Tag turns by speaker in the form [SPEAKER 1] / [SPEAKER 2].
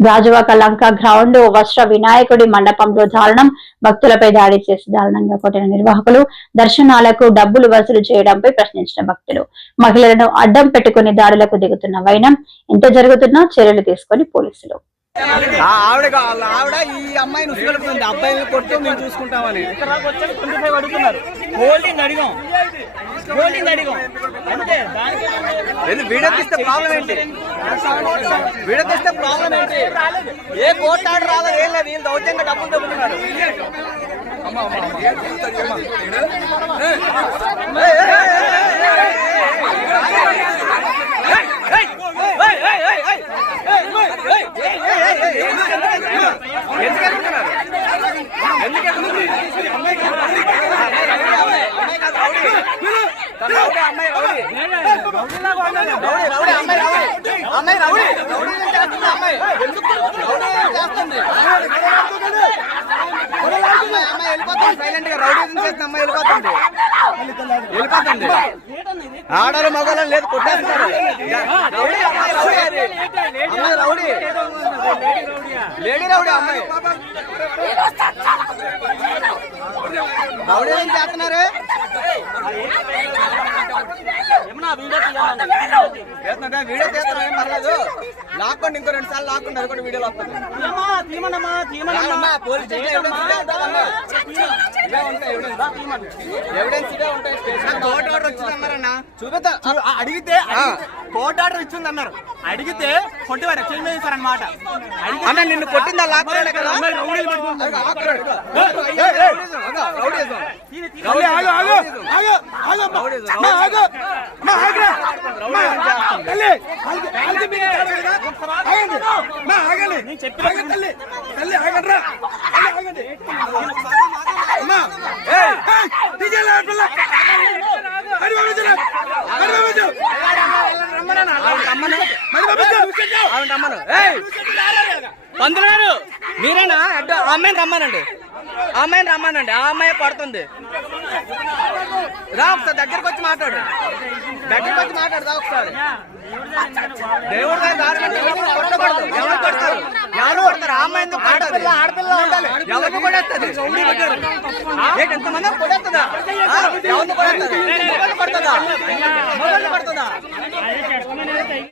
[SPEAKER 1] గాజువాక లంక ground వస్త్ర వినాయకుడి మండపంలో దారుణం. భక్తులపై దాడి చేసి దారుణంగా కొట్టిన నిర్వాహకులు దర్శనాలకు డబ్బులు వసూలు చేయడంపై ప్రశ్నించిన భక్తులు. మహిళలను అడ్డం పెట్టుకుని దాడులకు దిగుతున్న వైనం ఎంత జరుగుతున్నా చర్యలు తీసుకొని పోలీసులు.
[SPEAKER 2] ఆ ఆవిడ కావాలి? ఆవిడ ఈ అమ్మాయిని అబ్బాయిని కొడుతూ మేము చూసుకుంటామని.
[SPEAKER 3] హోల్డింగ్ అడిగాం. హోల్డింగ్ అడిగాం. అంతే. దానికి
[SPEAKER 2] ఎందుకు వీడియో తీస్తే ప్రాబ్లం ఏంటి? వీడియో తీస్తే ప్రాబ్లం ఏంటి ఏ కోర్టు ఆర్డర్ రాలేదు ఏం లేదు వీళ్ళు దౌత్యంగా డబ్బులు ఏయ్. అమ్మాయి రౌడీ రౌడీ రౌడీ అమ్మాయి సైలెంట్గా అమ్మాయి వెళ్ళిపోతుంది. వెళ్ళిపోతుంది. ఆడలు మగవాళ్ళని లేదు కొట్టేస్తున్నారు. రౌడీ అమ్మాయి రౌడీ లేడీ రౌడీ అమ్మాయి. రౌడీ ఏం చేస్తున్నారు?
[SPEAKER 3] వీడియో తీయాలండి
[SPEAKER 2] చేస్తున్నా వీడియో చేస్తున్నా ఏం పర్లేదు. లాక్కోండి ఇంకో రెండు సార్లు లాక్కోండి అది కూడా వీడియోలో వస్తుంది.
[SPEAKER 3] తీయమా తీయమన్నమ్మా
[SPEAKER 2] police station evidence court order వచ్చిందన్నారన్న
[SPEAKER 3] చూపిస్తా అడిగితే కోర్టు ఆర్డర్ ఇచ్చింది అన్నారు అడిగితే కొట్టివాడు ఎక్స్చేంజ్ చేశారు అనమాట
[SPEAKER 2] అన్న నిన్ను కొట్టిందా? కదా? అదిగో, లాక్కోలేడు. రౌడీజం, అదిగో, రౌడీజం. Rowdyism, rowdyism.
[SPEAKER 3] నేను
[SPEAKER 2] పంతులు గారు మీరేనా? అమ్మాయిని రమ్మానండి. అమ్మాయిని రమ్మానండి ఆ అమ్మాయి పడుతుంది. రా ఒకసారి దగ్గరకు వచ్చి మాట్లాడు. దగ్గరకు వచ్చి మాట్లాడు రా ఒకసారి. దేవుడు గారి దారి కొట్టకూడదు. ఎవరు కొడతారు? ఎవరు కొడతారు? ఆ అమ్మాయి ఎందుకు కొడతారు ఎవరికి కొడేస్తుంది? ఏంటి ఎంతమంది కొడేస్తుందా? ఎవరిని కొడేస్తుంది? కొడుతుందా? కొడుతుందా?